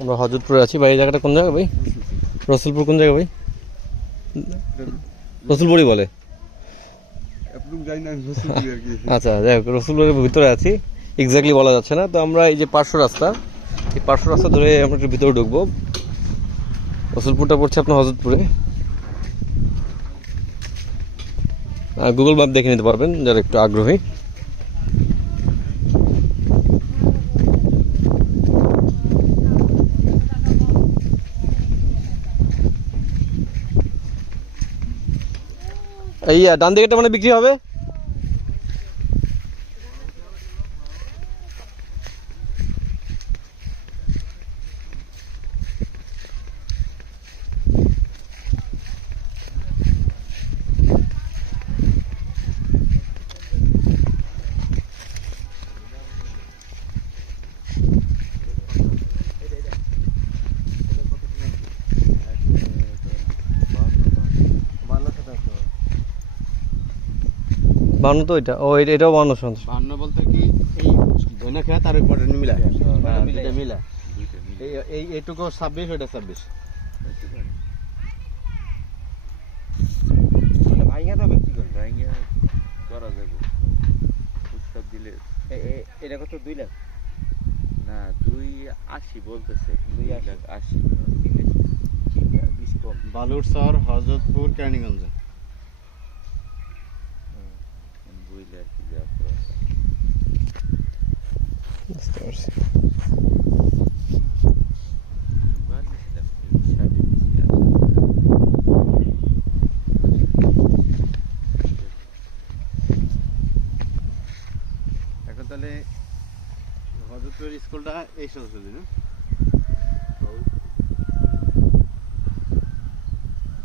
আমরা হজরতপুরে আছি ভাই। এই জায়গাটা কোন জায়গা ভাই? রসুলপুর কোন জায়গা ভাই? রসুলপুরই বলে। আচ্ছা, যাই হোক, রসুলপুরের ভিতরে আছি, এক্স্যাক্টলি বলা যাচ্ছে না। তো আমরা এই যে পার্শ্ব রাস্তা, এই পার্শ্ব রাস্তা ধরে আমরা একটু ভিতরে ঢুকবো। রসুলপুরটা পড়ছে আপনার হজরতপুরে। গুগল ম্যাপ দেখে নিতে পারবেন যারা একটু আগ্রহী। এই ডান দিকেটা মানে বিক্রি হবে। বান্ন তো এটা, ও এটাও বান্ন শতাংশ। বান্ন বলতে কি এই দইনা খেয়া তার উপরে মিলা মিলা এই এইটুকু 26, ওইটা 26। ভাইয়া তো বিক্রি করবে, ভাইয়া করা যাবে উৎসব দিলে। এটা কত 2 লাখ? না, 280 বলতেছে, 280 দিলে 20 কম। বালুরচর, হযরতপুর, কেরানীগঞ্জ। বুঝলে আর কি যা বুঝতে পারছি। এখন তাহলে হযরতপুর স্কুলটা এই সোজাসুজি না?